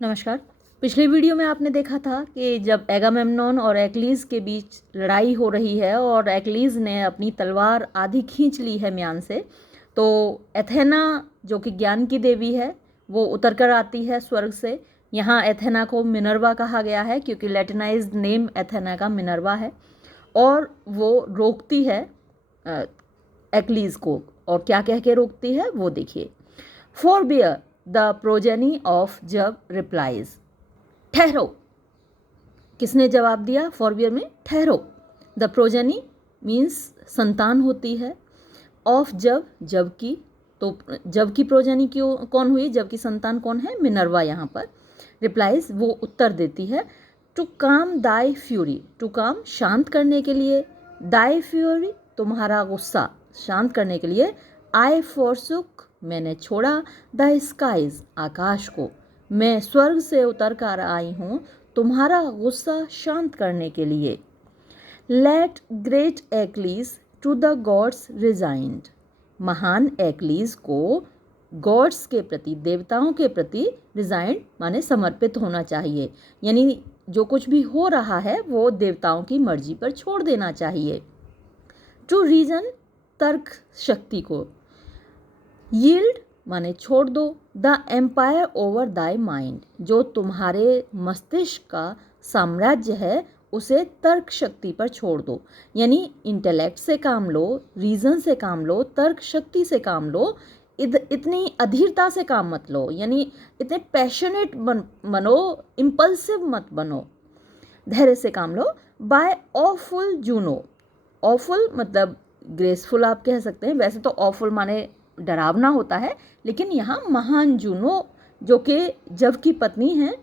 नमस्कार। पिछले वीडियो में आपने देखा था कि जब एगामेम्नॉन और एक्लीज के बीच लड़ाई हो रही है और एक्लीज ने अपनी तलवार आधी खींच ली है म्यान से, तो एथेना जो कि ज्ञान की देवी है वो उतर कर आती है स्वर्ग से। यहाँ एथेना को मिनर्वा कहा गया है क्योंकि लैटिनाइज्ड नेम एथेना का मिनर्वा है। और वो रोकती है एक्लीज को, और क्या कह के रोकती है वो देखिए। फॉरबियर द प्रोजेनी ऑफ जब रिप्लाइज, ठहरो। किसने जवाब दिया फॉरबियर में? ठहरो। द प्रोजेनी मीन्स संतान होती है, ऑफ जब, जब की। तो जब की प्रोजेनी क्यों कौन हुई? जब की संतान कौन है? मिनर्वा। यहाँ पर रिप्लाइज वो उत्तर देती है। टू काम दाई फ्यूरी, टू काम शांत करने के लिए, दाई फ्यूरी तुम्हारा गुस्सा शांत करने के लिए, आई फॉरसुक मैंने छोड़ा, द स्काइज आकाश को, मैं स्वर्ग से उतर कर आई हूँ तुम्हारा गुस्सा शांत करने के लिए। Let great Achilles to the gods resigned, महान एक्लीज को गॉड्स के प्रति, देवताओं के प्रति रिजाइंड माने समर्पित होना चाहिए, यानी जो कुछ भी हो रहा है वो देवताओं की मर्जी पर छोड़ देना चाहिए। टू रीजन तर्क शक्ति को, यील्ड माने छोड़ दो, the empire over thy mind जो तुम्हारे मस्तिष्क का साम्राज्य है उसे तर्क शक्ति पर छोड़ दो, यानी इंटेलेक्ट से काम लो, रीजन से काम लो, तर्क शक्ति से काम लो। इतनी अधीरता से काम मत लो, यानी इतने पैशनेट बनो, इम्पल्सिव मत बनो, धैर्य से काम लो। बाय ऑफुल जूनो, ऑफुल मतलब ग्रेसफुल आप कह सकते हैं, वैसे तो ऑफुल माने डरावना होता है, लेकिन यहाँ महान जूनो जो कि जब की पत्नी हैं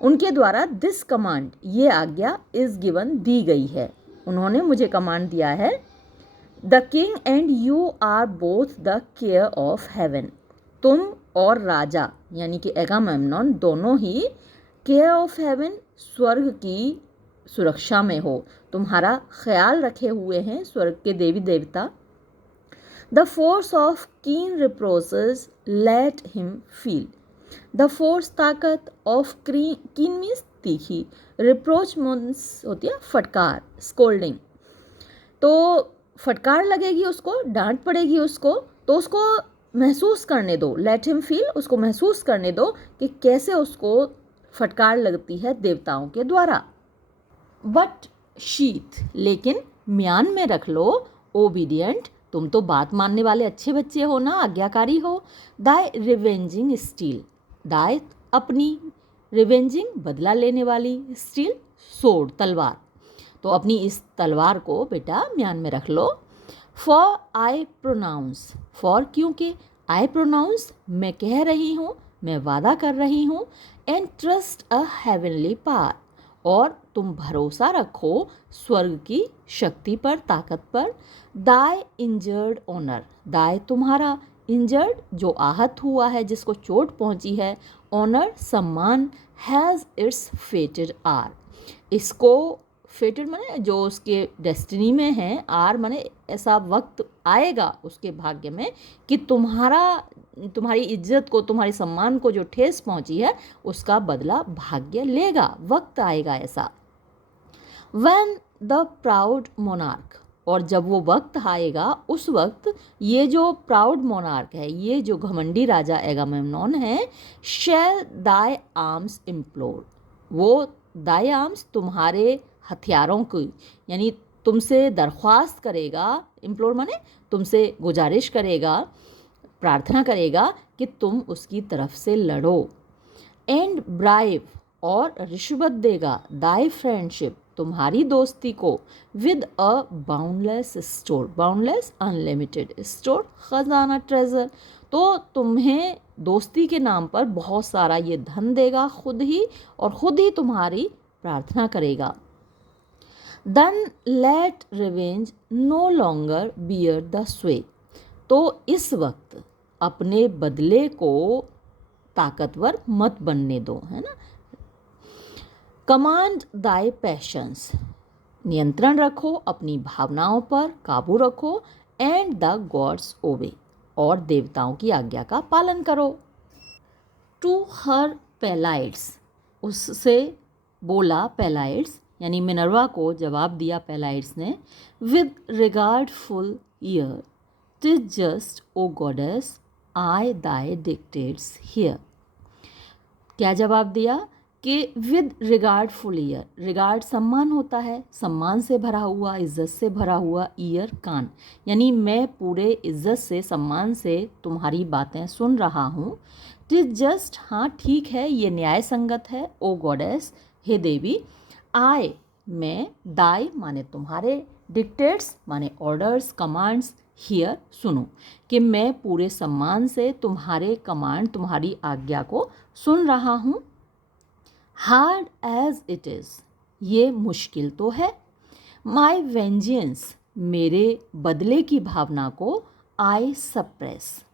उनके द्वारा दिस कमांड ये आज्ञा इज गिवन दी गई है, उन्होंने मुझे कमांड दिया है। The king and you are both the care of heaven, तुम और राजा यानी कि एगामेम्नॉन दोनों ही केयर ऑफ हेवन स्वर्ग की सुरक्षा में हो, तुम्हारा ख्याल रखे हुए हैं स्वर्ग के देवी देवता। The force of keen reproaches let him feel. The force ताकत of keen means तीखी, reproach means होती है फटकार, scolding। तो फटकार लगेगी उसको, डांट पड़ेगी उसको, तो उसको महसूस करने दो, let him feel, उसको महसूस करने दो कि कैसे उसको फटकार लगती है देवताओं के द्वारा। बट शीत, लेकिन म्यान में रख लो, ओबीडियंट तुम तो बात मानने वाले अच्छे बच्चे हो ना, आज्ञाकारी हो। दाय रिवेंजिंग स्टील, दाय अपनी, रिवेंजिंग बदला लेने वाली, स्टील सोड तलवार, तो अपनी इस तलवार को बेटा म्यान में रख लो। फॉर आई प्रोनाउंस, फॉर क्योंकि, आई प्रोनाउंस मैं कह रही हूँ, मैं वादा कर रही हूँ, and trust a heavenly power, और तुम भरोसा रखो स्वर्ग की शक्ति पर, ताकत पर। दाय इंजर्ड ऑनर, दाय तुम्हारा, इंजर्ड जो आहत हुआ है, जिसको चोट पहुंची है, ऑनर सम्मान, हैज़ इट्स फेटेड आर, इसको फेटेड माने जो उसके डेस्टिनी में है, आर माने ऐसा वक्त आएगा उसके भाग्य में कि तुम्हारी इज्जत को, तुम्हारे सम्मान को जो ठेस पहुंची है उसका बदला भाग्य लेगा, वक्त आएगा ऐसा। When the proud monarch, और जब वो वक्त आएगा उस वक्त ये जो प्राउड मोनार्क है, ये जो घमंडी राजा एगामेम्नॉन है, shall thy arms implore, वो दाई आर्म्स तुम्हारे हथियारों की, यानी तुमसे दरख्वास्त करेगा, इम्प्लोर माने तुमसे गुजारिश करेगा, प्रार्थना करेगा कि तुम उसकी तरफ से लड़ो। एंड ब्राइव, और रिश्वत देगा, दाई फ्रेंडशिप तुम्हारी दोस्ती को, with a boundless store, boundless unlimited store, खजाना ट्रेजर, तो तुम्हें दोस्ती के नाम पर बहुत सारा ये धन देगा खुद ही, और खुद ही तुम्हारी प्रार्थना करेगा। Then let revenge no longer bear the sway, तो इस वक्त अपने बदले को ताकतवर मत बनने दो, है ना। कमांड दाई पैशंस, नियंत्रण रखो अपनी भावनाओं पर, काबू रखो। एंड द गॉड्स ओबे, और देवताओं की आज्ञा का पालन करो। टू हर पेलाइड्स, उससे बोला पेलाइड्स, यानी मिनर्वा को जवाब दिया पेलाइड्स ने, with रिगार्डफुल year, टिज just O goddess I Dai dictates here. क्या जवाब दिया कि विद रिगार्डफुल ईयर, रिगार्ड सम्मान होता है, सम्मान से भरा हुआ, इज्जत से भरा हुआ, ईयर कान, यानी मैं पूरे इज्जत से सम्मान से तुम्हारी बातें सुन रहा हूँ। टिज जस्ट, हाँ ठीक है, ये न्याय संगत है, ओ गॉडेस, हे देवी, आई, मैं, दाई माने तुम्हारे, डिक्टेट्स माने ऑर्डर्स, कमांड्स, हियर सुनो, कि मैं पूरे सम्मान से तुम्हारे कमांड, तुम्हारी आज्ञा को सुन रहा हूँ। हार्ड एज इट इज़, ये मुश्किल तो है। माई वेंजेंस, मेरे बदले की भावना को आई सप्रेस,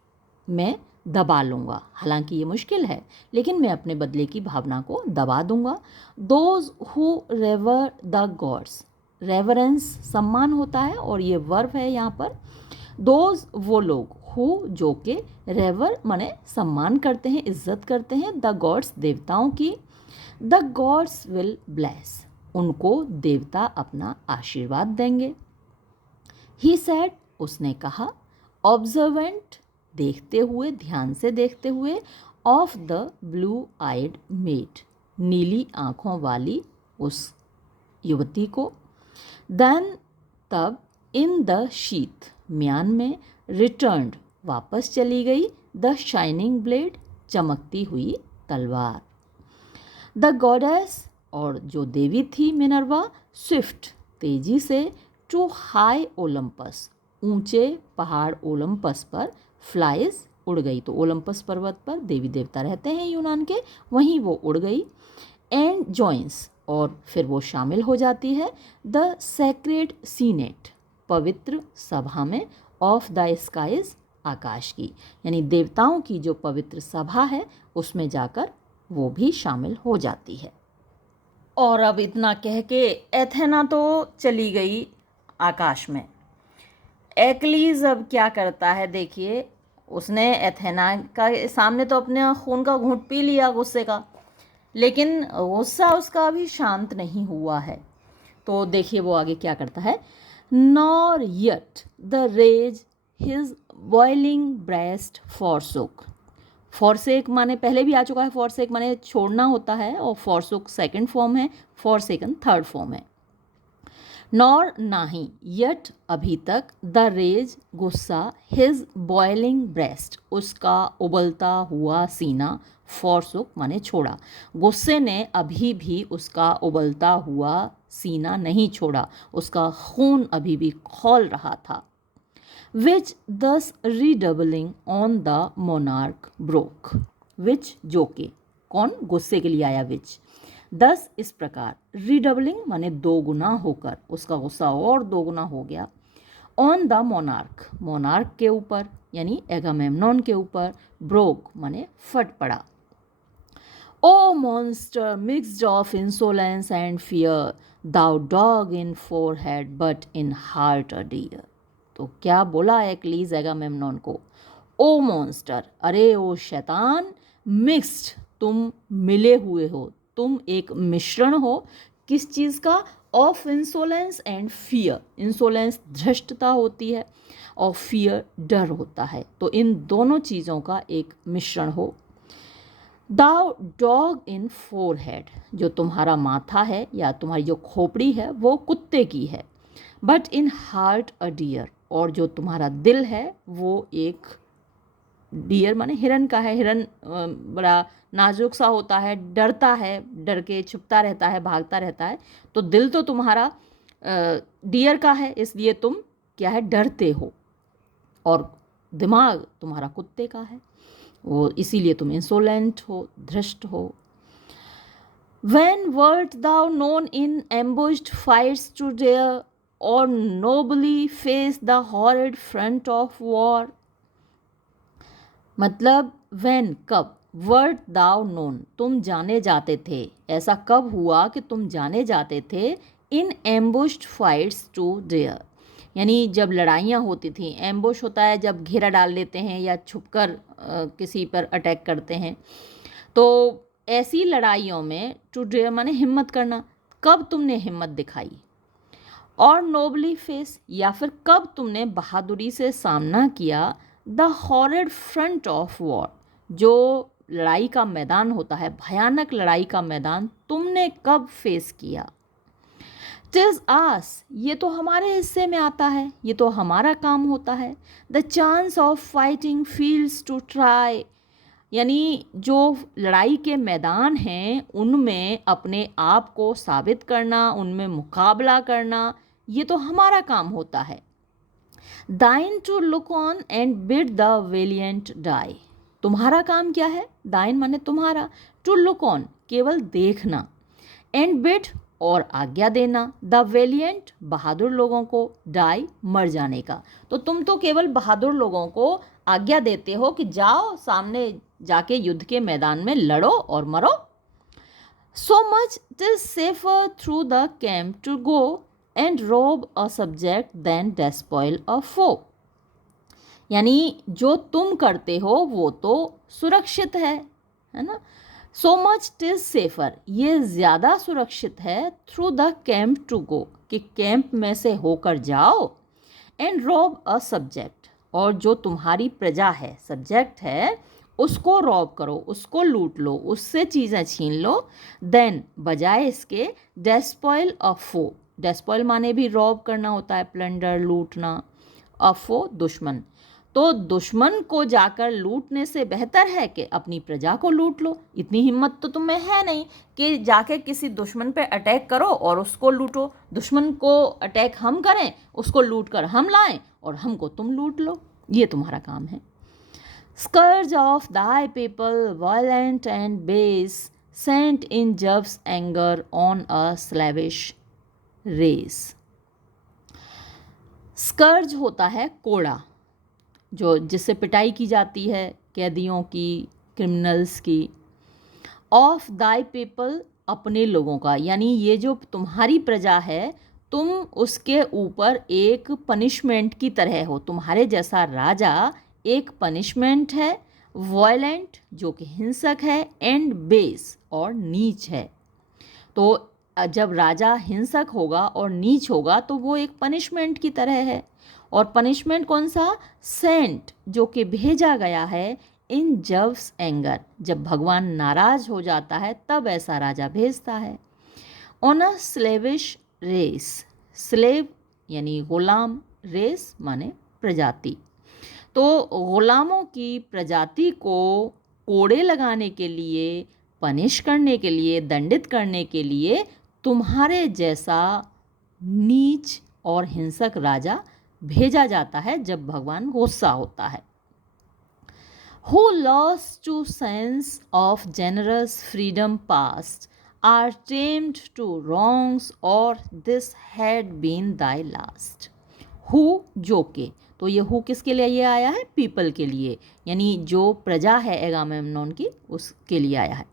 मैं दबा लूँगा। हालांकि ये मुश्किल है, लेकिन मैं अपने बदले की भावना को दबा दूँगा। Those who revere the gods, reverence सम्मान होता है और ये वर्ब है यहाँ पर। दोज वो लोग, हु जो के, रेवर माने सम्मान करते हैं, इज्जत करते हैं, द गॉड्स देवताओं की, द गॉड्स विल ब्लेस, उनको देवता अपना आशीर्वाद देंगे। ही सेड, उसने कहा, ऑब्जर्वेंट, देखते हुए, ध्यान से देखते हुए, of the blue eyed maid, नीली आँखों वाली उस युवती को। देन, तब, इन द शीथ, म्यान में, रिटर्न्ड, वापस चली गई, द शाइनिंग ब्लेड, चमकती हुई तलवार। द गॉडेस, और जो देवी थी मिनर्वा, स्विफ्ट, तेजी से, टू हाई ओलंपस, ऊंचे पहाड़ ओलंपस पर, फ्लाइज, उड़ गई। तो ओलंपस पर्वत पर देवी देवता रहते हैं यूनान के, वहीं वो उड़ गई। एंड जॉइंस, और फिर वो शामिल हो जाती है, द सेक्रेड सीनेट, पवित्र सभा में, ऑफ द स्काइज, आकाश की, यानी देवताओं की जो पवित्र सभा है उसमें जाकर वो भी शामिल हो जाती है। और अब इतना कह के एथेना तो चली गई आकाश में। एक्लीज अब क्या करता है, देखिए, उसने एथेना का सामने तो अपने खून का घूंट पी लिया गुस्से का, लेकिन गुस्सा उसका अभी शांत नहीं हुआ है। तो देखिए वो आगे क्या करता है। Nor yet the rage his boiling breast forsook, forsake माने पहले भी आ चुका है, फॉरसेक माने छोड़ना होता है, और फॉरसुक सेकंड फॉर्म है, फॉरसेकन थर्ड फॉर्म है। नॉर नाही, यट अभी तक, द रेज गुस्सा, हिज बॉइलिंग ब्रेस्ट उसका उबलता हुआ सीना, फॉरसुक माने छोड़ा, गुस्से ने अभी भी उसका उबलता हुआ सीना नहीं छोड़ा, उसका खून अभी भी खौल रहा था। विच दस रिडबलिंग ऑन द मोनार्क ब्रोक, विच जो के, कौन, गुस्से के लिए आया विच, 10 इस प्रकार, रिडबलिंग माने दो गुना होकर, उसका गुस्सा और दो गुना हो गया। ऑन द मोनार्क, मोनार्क के ऊपर यानी एगामेम्नॉन के ऊपर, ब्रोक माने फट पड़ा। O monster mixed of insolence and fear, thou dog in forehead but in heart a deer. तो क्या बोला एक्लीज एगामेम्नॉन को, ओ मॉन्स्टर, अरे ओ शैतान, मिक्स्ड, तुम मिले हुए हो, तुम एक मिश्रण हो, किस चीज़ का, of insolence and fear, insolence धृष्टता होती है और फियर डर होता है, तो इन दोनों चीज़ों का एक मिश्रण हो। दाउ डॉग इन फोरहेड, जो तुम्हारा माथा है या तुम्हारी जो खोपड़ी है वो कुत्ते की है, but in heart a deer, और जो तुम्हारा दिल है वो एक डियर माने हिरन का है। हिरन बड़ा नाजुक सा होता है, डरता है, डर के छुपता रहता है, भागता रहता है, तो दिल तो तुम्हारा डियर का है, इसलिए तुम क्या है, डरते हो, और दिमाग तुम्हारा कुत्ते का है, वो इसीलिए तुम इंसोलेंट हो, धृष्ट हो। When wert thou known in ambushed fights to dare, or nobly face the horrid front of war? मतलब when, कब, वर्ट दाउ नोन, तुम जाने जाते थे, ऐसा कब हुआ कि तुम जाने जाते थे, इन एम्बुश्ड फाइट्स टू डेयर, यानी जब लड़ाइयाँ होती थी, एम्बुश होता है जब घेरा डाल लेते हैं या छुपकर किसी पर अटैक करते हैं, तो ऐसी लड़ाइयों में टू डेयर माने हिम्मत करना, कब तुमने हिम्मत दिखाई, और नोबली फेस या फिर कब तुमने बहादुरी से सामना किया the horrid front of war, जो लड़ाई का मैदान होता है, भयानक लड़ाई का मैदान तुमने कब फेस किया। टिज आस, ये तो हमारे हिस्से में आता है, ये तो हमारा काम होता है। The chance of fighting fields to try, यानी जो लड़ाई के मैदान हैं उनमें अपने आप को साबित करना, उनमें मुकाबला करना, ये तो हमारा काम होता है। Thine to look on and bid the valiant die, तुम्हारा काम क्या है, दाइन माने तुम्हारा, टू लुक ऑन केवल देखना, एंड बिड और आज्ञा देना, द वेलियंट बहादुर लोगों को, डाई मर जाने का। तो तुम तो केवल बहादुर लोगों को आज्ञा देते हो कि जाओ सामने जाके युद्ध के मैदान में लड़ो और मरो। So much it is safer through the camp to go and rob a subject then डेस्पॉइल अ फो, यानी जो तुम करते हो वो तो सुरक्षित है ना। So much it is safer, ये ज़्यादा सुरक्षित है, through the camp to go, कि कैंप में से होकर जाओ, एंड रॉब अ सब्जेक्ट, और जो तुम्हारी प्रजा है, सब्जेक्ट है, उसको रॉब करो, उसको लूट लो, उससे चीज़ें छीन लो, देन बजाय इसके डेस्पॉइल अ फो, डेस्पॉइल माने भी रॉब करना होता है, प्लंडर लूटना, अफो दुश्मन, तो दुश्मन को जाकर लूटने से बेहतर है कि अपनी प्रजा को लूट लो। इतनी हिम्मत तो तुम्हें है नहीं कि जाके किसी दुश्मन पे अटैक करो और उसको लूटो, दुश्मन को अटैक हम करें, उसको लूट कर हम लाएं और हमको तुम लूट लो, ये तुम्हारा काम है। Scourge of thy people violent and base sent in जब्स anger on a slavish race. Scourge होता है कोड़ा, जो जिससे पिटाई की जाती है कैदियों की, क्रिमिनल्स की। ऑफ दाई पीपल, अपने लोगों का, यानी ये जो तुम्हारी प्रजा है तुम उसके ऊपर एक पनिशमेंट की तरह हो, तुम्हारे जैसा राजा एक पनिशमेंट है। वायलेंट जो कि हिंसक है, एंड बेस और नीच है। तो जब राजा हिंसक होगा और नीच होगा तो वो एक पनिशमेंट की तरह है। और पनिशमेंट कौन सा, सेंट जो कि भेजा गया है, इन जव्स एंगर, जब भगवान नाराज हो जाता है तब ऐसा राजा भेजता है। On a slavish race, slave यानी गुलाम, रेस माने प्रजाति, तो गुलामों की प्रजाति को कोड़े लगाने के लिए, पनिश करने के लिए, दंडित करने के लिए तुम्हारे जैसा नीच और हिंसक राजा भेजा जाता है जब भगवान गुस्सा होता है। Who lost to sense of generous freedom past are tamed to wrongs, or this had been thy last. Who जो के, तो ये हु किसके लिए ये आया है, पीपल के लिए, यानी जो प्रजा है एगामेम्नोन की उसके लिए आया है।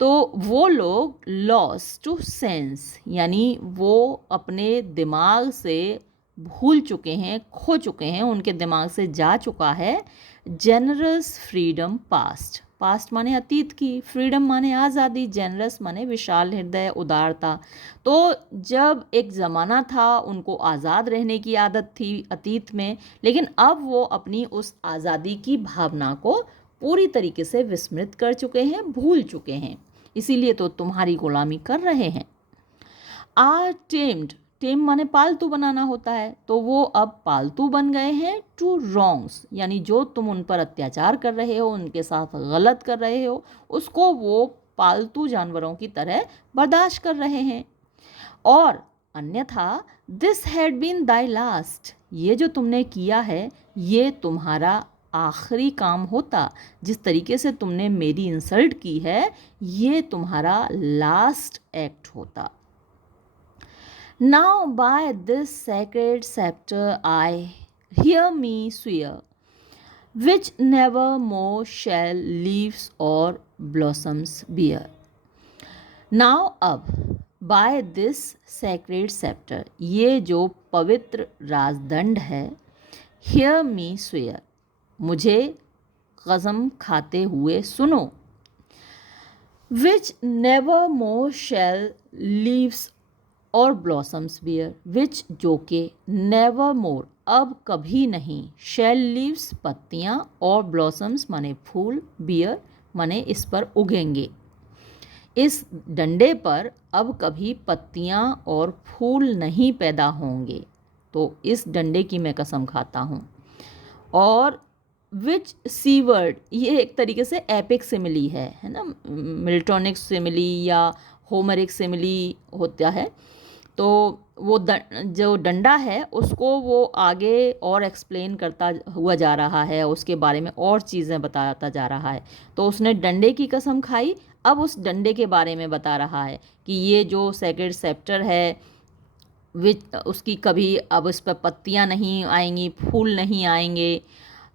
तो वो लोग लॉस टू सेंस, यानी वो अपने दिमाग से भूल चुके हैं, खो चुके हैं, उनके दिमाग से जा चुका है जेनरस फ्रीडम पास्ट, पास्ट माने अतीत की, फ्रीडम माने आज़ादी, जेनरस माने विशाल हृदय, उदारता। तो जब एक ज़माना था उनको आज़ाद रहने की आदत थी अतीत में, लेकिन अब वो अपनी उस आज़ादी की भावना को पूरी तरीके से विस्मृत कर चुके हैं, भूल चुके हैं, इसीलिए तो तुम्हारी गुलामी कर रहे हैं। आर टेम्ड, टेम माने पालतू बनाना होता है, तो वो अब पालतू बन गए हैं टू रॉन्ग्स, यानी जो तुम उन पर अत्याचार कर रहे हो, उनके साथ गलत कर रहे हो, उसको वो पालतू जानवरों की तरह बर्दाश्त कर रहे हैं। और अन्यथा this had been thy last, ये जो तुमने किया है ये तुम्हारा आखिरी काम होता, जिस तरीके से तुमने मेरी इंसल्ट की है ये तुम्हारा लास्ट एक्ट होता। Now by this sacred scepter I hear me swear, which never more shall leaves or blossoms bear. Now अब by this sacred scepter, ये जो पवित्र राजदंड है, hear me swear, मुझे कसम खाते हुए सुनो, which never more shall leaves और ब्लॉसम्स बियर, विच जो के नेवर मोर अब कभी नहीं, शेल लीव्स पत्तियाँ और ब्लॉसम्स माने फूल, बियर माने इस पर उगेंगे, इस डंडे पर अब कभी पत्तियाँ और फूल नहीं पैदा होंगे, तो इस डंडे की मैं कसम खाता हूँ। और विच सी वर्ड, ये एक तरीके से एपिक सिमिली है ना, मिल्टोनिक सिमिली या होमरिक सिमिली होता है। तो वो जो डंडा है उसको वो आगे और एक्सप्लेन करता हुआ जा रहा है, उसके बारे में और चीज़ें बताता जा रहा है। तो उसने डंडे की कसम खाई, अब उस डंडे के बारे में बता रहा है कि ये जो सेक्रेड सेप्टर है विच उसकी कभी अब उस पर पत्तियाँ नहीं आएंगी, फूल नहीं आएंगे।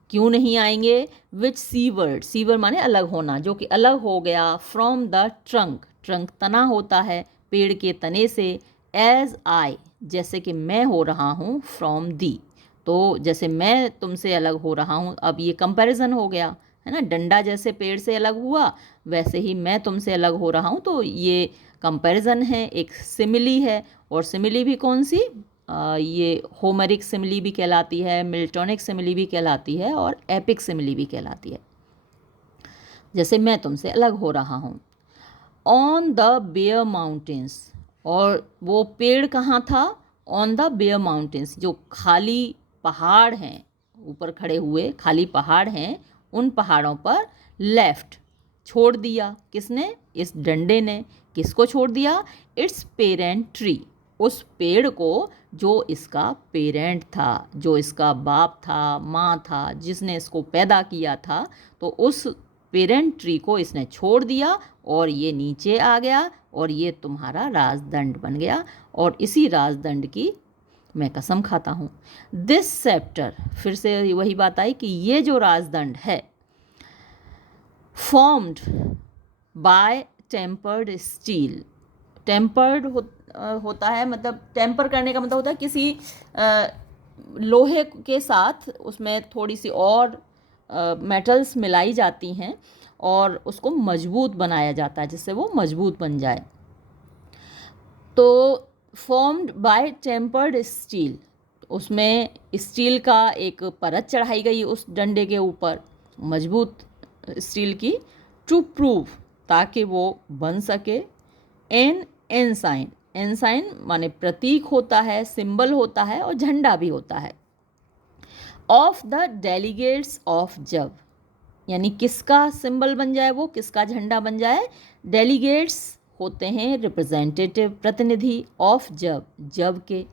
क्यों नहीं आएंगे? विच सी वर्ड माने अलग होना, जो कि अलग हो गया फ्रॉम द ट्रंक, ट्रंक तना होता है पेड़ के तने से, एज आई जैसे कि मैं हो रहा हूँ, फ्रॉम दी तो जैसे मैं तुमसे अलग हो रहा हूँ। अब ये कंपैरिजन हो गया है ना, डंडा जैसे पेड़ से अलग हुआ वैसे ही मैं तुमसे अलग हो रहा हूँ, तो ये कंपैरिजन है, एक सिमिली है। और सिमिली भी कौन सी? ये होमरिक सिमिली भी कहलाती है, मिल्टोनिक सिमिली भी कहलाती है और एपिक सिमिली भी कहलाती है। जैसे मैं तुमसे अलग हो रहा हूँ। ऑन द बेयर माउंटेन्स, और वो पेड़ कहाँ था? ऑन द बेयर माउंटेन्स, जो खाली पहाड़ हैं, ऊपर खड़े हुए खाली पहाड़ हैं, उन पहाड़ों पर लेफ्ट छोड़ दिया। किसने? इस डंडे ने। किसको छोड़ दिया? इट्स पेरेंट ट्री, उस पेड़ को जो इसका पेरेंट था, जो इसका बाप था, माँ था, जिसने इसको पैदा किया था, तो उस पेरेंट ट्री को इसने छोड़ दिया और ये नीचे आ गया और ये तुम्हारा राजदंड बन गया। और इसी राजदंड की मैं कसम खाता हूँ। दिस सेप्टर, फिर से वही बात आई कि ये जो राजदंड है, formed by tempered steel, tempered होता है, मतलब टेम्पर करने का मतलब होता है किसी लोहे के साथ उसमें थोड़ी सी और मेटल्स मिलाई जाती हैं और उसको मजबूत बनाया जाता है जिससे वो मजबूत बन जाए। तो फॉर्म्ड बाय टेम्पर्ड स्टील, उसमें स्टील का एक परत चढ़ाई गई उस डंडे के ऊपर, मजबूत स्टील की, टू प्रूव, ताकि वो बन सके। एन एनसाइन, एनसाइन माने प्रतीक होता है, सिंबल होता है और झंडा भी होता है। ऑफ द डेलीगेट्स ऑफ जब, यानी किसका सिंबल बन जाए वो, किसका झंडा बन जाए? डेलीगेट्स होते हैं रिप्रेजेंटेटिव, प्रतिनिधि, ऑफ जब, जब के,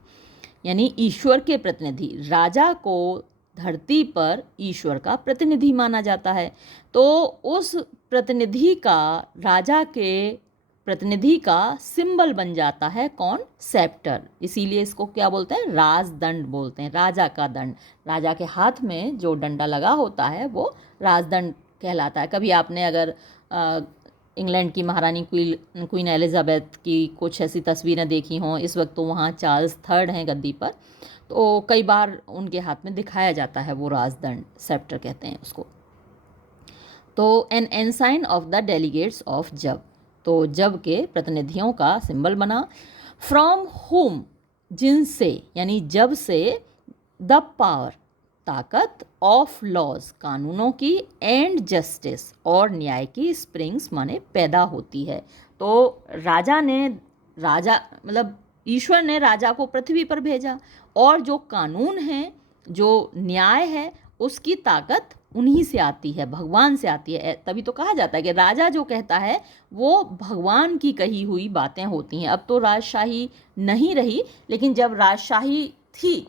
यानी ईश्वर के प्रतिनिधि। राजा को धरती पर ईश्वर का प्रतिनिधि माना जाता है, तो उस प्रतिनिधि का, राजा के प्रतिनिधि का सिंबल बन जाता है कौन? सेप्टर। इसीलिए इसको क्या बोलते हैं? राजदंड बोलते हैं, राजा का दंड। राजा के हाथ में जो डंडा लगा होता है वो राजदंड कहलाता है। कभी आपने अगर इंग्लैंड की महारानी क्वीन एलिजाबेथ की कुछ ऐसी तस्वीरें देखी हों, इस वक्त तो वहाँ चार्ल्स थर्ड हैं गद्दी पर, तो कई बार उनके हाथ में दिखाया जाता है वो राजदंड, सेप्टर कहते हैं उसको। तो an ensign of the delegates of जब, तो जब के प्रतिनिधियों का सिंबल बना। फ्रॉम होम, जिनसे, यानी जब से, द पावर, ताकत, ऑफ लॉज, कानूनों की, एंड जस्टिस, और न्याय की, स्प्रिंग्स माने पैदा होती है। तो राजा ने, राजा मतलब ईश्वर ने राजा को पृथ्वी पर भेजा, और जो कानून है, जो न्याय है, उसकी ताकत उन्हीं से आती है, भगवान से आती है। तभी तो कहा जाता है कि राजा जो कहता है वो भगवान की कही हुई बातें होती हैं। अब तो राजशाही नहीं रही, लेकिन जब राजशाही थी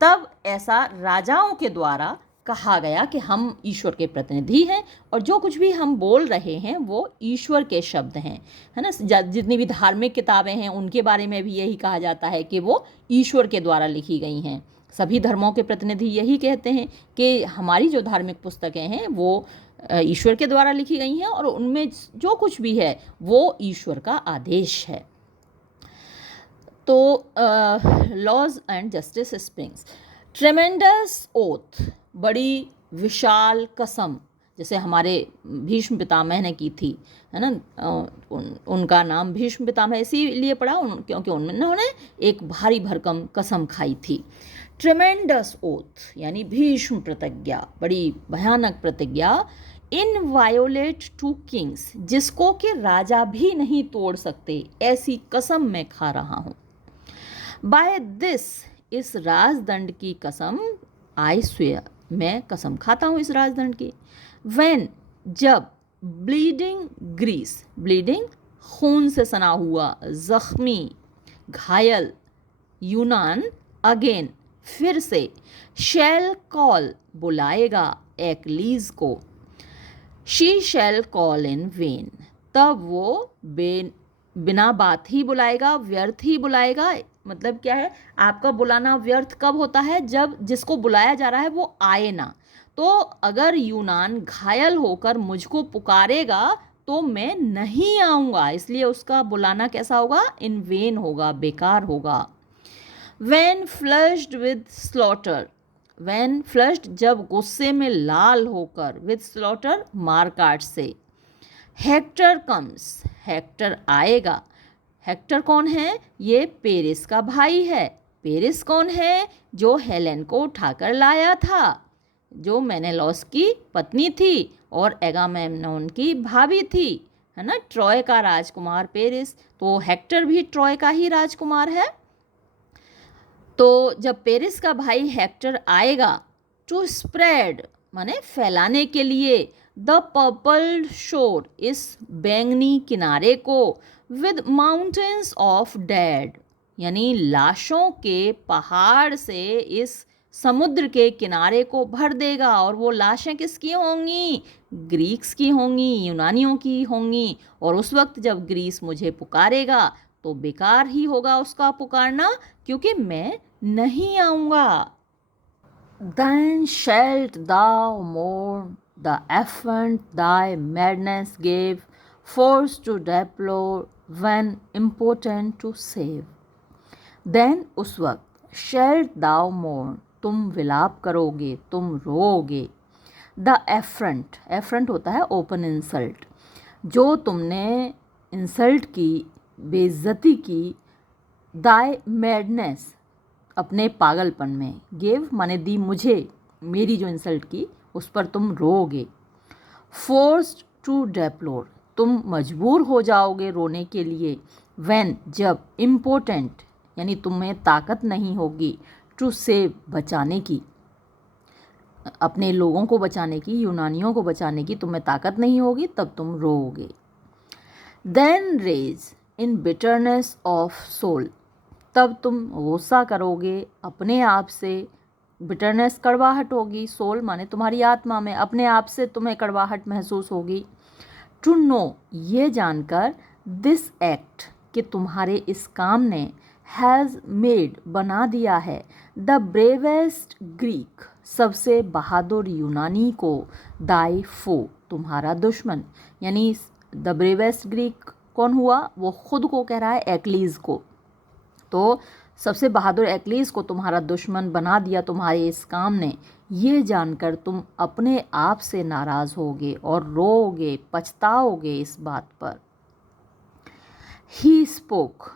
तब ऐसा राजाओं के द्वारा कहा गया कि हम ईश्वर के प्रतिनिधि हैं और जो कुछ भी हम बोल रहे हैं वो ईश्वर के शब्द हैं, है ना। जितनी भी धार्मिक किताबें हैं उनके बारे में भी यही कहा जाता है कि वो ईश्वर के द्वारा लिखी गई हैं। सभी धर्मों के प्रतिनिधि यही कहते हैं कि हमारी जो धार्मिक पुस्तकें हैं वो ईश्वर के द्वारा लिखी गई हैं और उनमें जो कुछ भी है वो ईश्वर का आदेश है। तो laws and justice springs, tremendous oath, बड़ी विशाल कसम। जैसे हमारे भीष्म पितामह ने की थी, है ना। उनका नाम भीष्म पितामह इसीलिए पड़ा क्योंकि उन्होंने एक भारी भरकम कसम खाई थी। ट्रेमेंडस ओथ यानी भीष्म प्रतिज्ञा, बड़ी भयानक प्रतिज्ञा। इनवायोलेट टू किंग्स, जिसको कि राजा भी नहीं तोड़ सकते, ऐसी कसम मैं खा रहा हूँ। बाय दिस, इस राजदंड की कसम, आई स्वेयर, मैं कसम खाता हूँ इस राजदंड की। व्हेन, जब, ब्लीडिंग ग्रीस, ब्लीडिंग खून से सना हुआ, जख्मी, घायल यूनान, अगेन फिर से, शैल कॉल बुलाएगा एक्लीज को, she shall call in vain, तब वो बिना बात ही बुलाएगा, व्यर्थ ही बुलाएगा। मतलब क्या है, आपका बुलाना व्यर्थ कब होता है, जब जिसको बुलाया जा रहा है वो आए ना। तो अगर यूनान घायल होकर मुझको पुकारेगा तो मैं नहीं आऊँगा, इसलिए उसका बुलाना कैसा होगा, इन वेन होगा, बेकार होगा। When flushed with slaughter, when flushed जब गुस्से में लाल होकर, with slaughter मारकाट से। हेक्टर कम्स, हेक्टर आएगा। हेक्टर कौन है, ये पेरिस का भाई है। पेरिस कौन है, जो हेलेन को उठाकर लाया था, जो मेनेलॉस की पत्नी थी और एगामेमनोन की भाभी थी, है ना। ट्रॉय का राजकुमार पेरिस, तो हेक्टर भी ट्रॉय का ही राजकुमार है। तो जब पेरिस का भाई हेक्टर आएगा, टू स्प्रेड माने फैलाने के लिए, द पर्पल शोर, इस बैंगनी किनारे को, विद माउंटेन्स ऑफ डेड यानी लाशों के पहाड़ से इस समुद्र के किनारे को भर देगा। और वो लाशें किसकी होंगी, ग्रीक्स की होंगी, यूनानियों की होंगी। और उस वक्त जब ग्रीस मुझे पुकारेगा तो बेकार ही होगा उसका पुकारना, क्योंकि मैं नहीं आऊँगा। Then shalt thou mourn the affront thy madness gave, force to deplore when impotent to save. Then उस वक्त, shalt thou mourn, तुम विलाप करोगे, तुम रोओगे। The affront, affront होता है ओपन इंसल्ट, जो तुमने इंसल्ट की, बेइज्जती की, दाई मैडनेस अपने पागलपन में, गिव माने दी मुझे, मेरी जो इंसल्ट की उस पर तुम रोओगे। फोर्स्ड टू डेप्लोर, तुम मजबूर हो जाओगे रोने के लिए। व्हेन, जब, इम्पोर्टेंट यानी तुम्हें ताकत नहीं होगी, टू सेव बचाने की, अपने लोगों को बचाने की, यूनानियों को बचाने की तुम्हें ताकत नहीं होगी, तब तुम रोओगे। Then rage in bitterness of soul, तब तुम गुस्सा करोगे अपने आप से, बिटरनेस कड़वाहट होगी, सोल माने तुम्हारी आत्मा में, अपने आप से तुम्हें कड़वाहट महसूस होगी। टू नो, ये जानकर, दिस एक्ट कि तुम्हारे इस काम ने, हैज़ मेड बना दिया है, द ब्रेवेस्ट ग्रीक सबसे बहादुर यूनानी को, दाई फो तुम्हारा दुश्मन। यानी द ब्रेवेस्ट ग्रीक कौन हुआ, वो खुद को कह रहा है, एक्लीज को। तो सबसे बहादुर एक्लीज को तुम्हारा दुश्मन बना दिया तुम्हारे इस काम ने, ये जानकर तुम अपने आप से नाराज़ होगे और रोओगे, पछताओगे इस बात पर। ही स्पोक,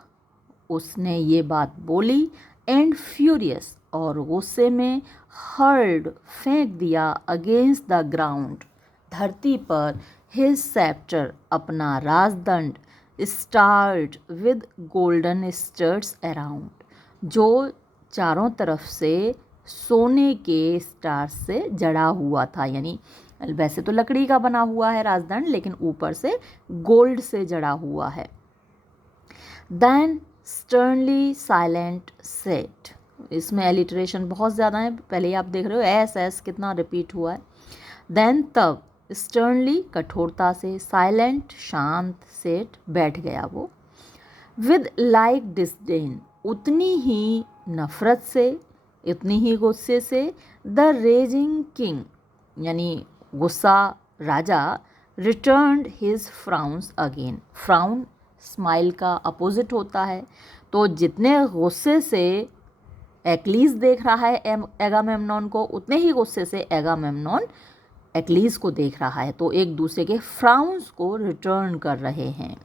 उसने ये बात बोली, एंड फ्यूरियस और गुस्से में, हर्ड फेंक दिया, अगेंस्ट द ग्राउंड धरती पर, हिज सेप्टर अपना राजदंड, स्टार्ड विद गोल्डन स्टर्स अराउंड, जो चारों तरफ से सोने के स्टार से जड़ा हुआ था। यानी वैसे तो लकड़ी का बना हुआ है राजदंड, लेकिन ऊपर से गोल्ड से जड़ा हुआ है। देन स्टर्नली साइलेंट सेट, इसमें एलिटरेशन बहुत ज़्यादा है, पहले ही आप देख रहे हो एस एस कितना रिपीट हुआ है। देन तब, स्टर्नली कठोरता से, साइलेंट शांत, सेट बैठ गया वो, विद लाइक डिस्डेन उतनी ही नफरत से, इतनी ही गुस्से से, द रेजिंग किंग यानी गुस्सा राजा, returned his frowns again, frown smile का अपोजिट होता है। तो जितने गुस्से से एक्लीज देख रहा है एगामेमनॉन को, उतने ही गुस्से से एगामेमनॉन एक्लीज को देख रहा है, तो एक दूसरे के फ्राउन्स को रिटर्न कर रहे हैं।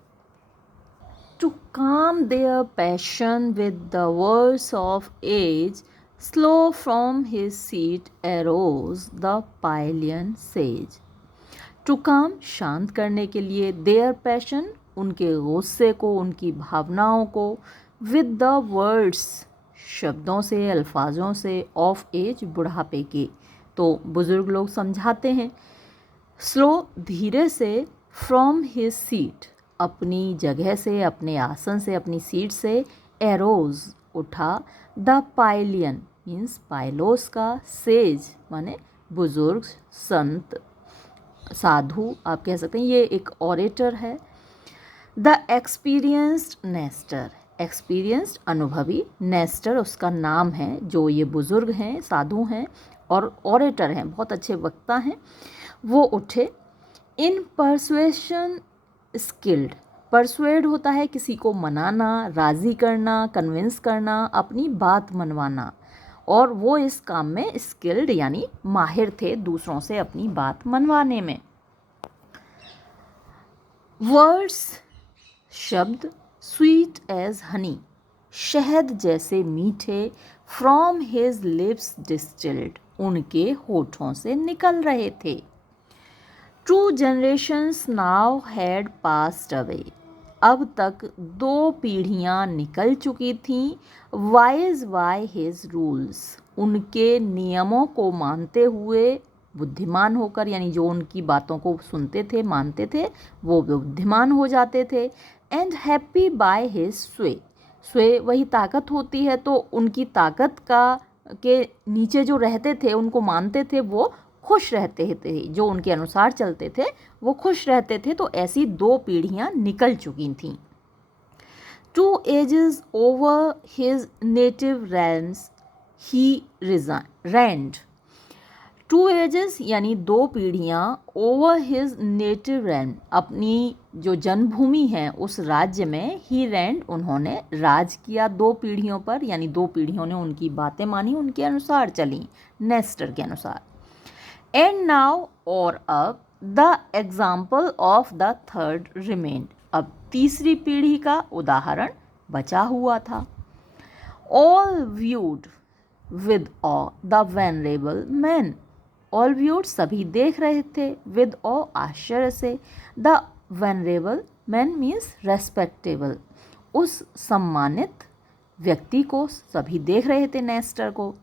To calm their passion with the words of age, slow from his seat arose the Pylian sage. To calm, शांत करने के लिए, देयर पैशन, उनके गुस्से को, उनकी भावनाओं को, विद द वर्ड्स, शब्दों से, अल्फाजों से, ऑफ एज, बुढ़ापे के, तो बुज़ुर्ग लोग समझाते हैं। स्लो, धीरे से, फ्रॉम हिज सीट, अपनी जगह से, अपने आसन से, अपनी सीट से, एरोज, उठा, द पाइलियन मीन्स पाइलोस का, सेज माने बुज़ुर्ग, संत, साधु आप कह सकते हैं, ये एक ऑरेटर है। द एक्सपीरियंस्ड नेस्टर, एक्सपीरियंस्ड अनुभवी, नेस्टर उसका नाम है, जो ये बुज़ुर्ग हैं, साधु हैं और ऑरेटर हैं, बहुत अच्छे वक्ता हैं, वो उठे। इन परसुएशन स्किल्ड, परसुएड होता है किसी को मनाना, राज़ी करना, कन्विंस करना, अपनी बात मनवाना, और वो इस काम में स्किल्ड यानी माहिर थे, दूसरों से अपनी बात मनवाने में। वर्ड्स, शब्द, स्वीट एज हनी, शहद जैसे मीठे, फ्रॉम हिज लिप्स डिस्टिल्ड, उनके होठों से निकल रहे थे। Two generations now had passed away, अब तक 2 पीढ़ियाँ निकल चुकी थीं। वाइज बाय हिज रूल्स, उनके नियमों को मानते हुए, बुद्धिमान होकर, यानी जो उनकी बातों को सुनते थे, मानते थे, वो बुद्धिमान हो जाते थे। एंड हैप्पी बाय हिज स्वे, स्वे वही ताकत होती है, तो उनकी ताकत का के नीचे जो रहते थे, उनको मानते थे, वो खुश रहते थे, जो उनके अनुसार चलते थे वो खुश रहते थे। तो ऐसी 2 पीढ़ियाँ निकल चुकी थीं। 2 ages over his native realms ही reigned, 2 ages यानी 2 पीढ़ियाँ, ओवर हिज नेटिव realm, अपनी जो जन्मभूमि है उस राज्य में, ही reigned, उन्होंने राज किया 2 पीढ़ियों पर, यानी 2 पीढ़ियों ने उनकी बातें मानी, उनके अनुसार चली, नेस्टर के अनुसार। एंड नाउ, और अब, the example of the third remained, अब तीसरी पीढ़ी का उदाहरण बचा हुआ था। All viewed with awe the venerable man, all viewed सभी देख रहे थे, विद ऑ आश्चर्य से, the venerable man means respectable, उस सम्मानित व्यक्ति को सभी देख रहे थे, नेस्टर को।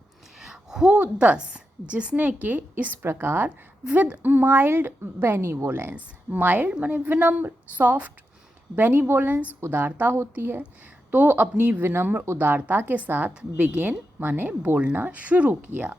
हु दस, जिसने के इस प्रकार, विद माइल्ड बेनिवोलेंस, माइल्ड माने विनम्र, सॉफ्ट, बेनिवोलेंस उदारता होती है, तो अपनी विनम्र उदारता के साथ, बिगेन माने बोलना शुरू किया।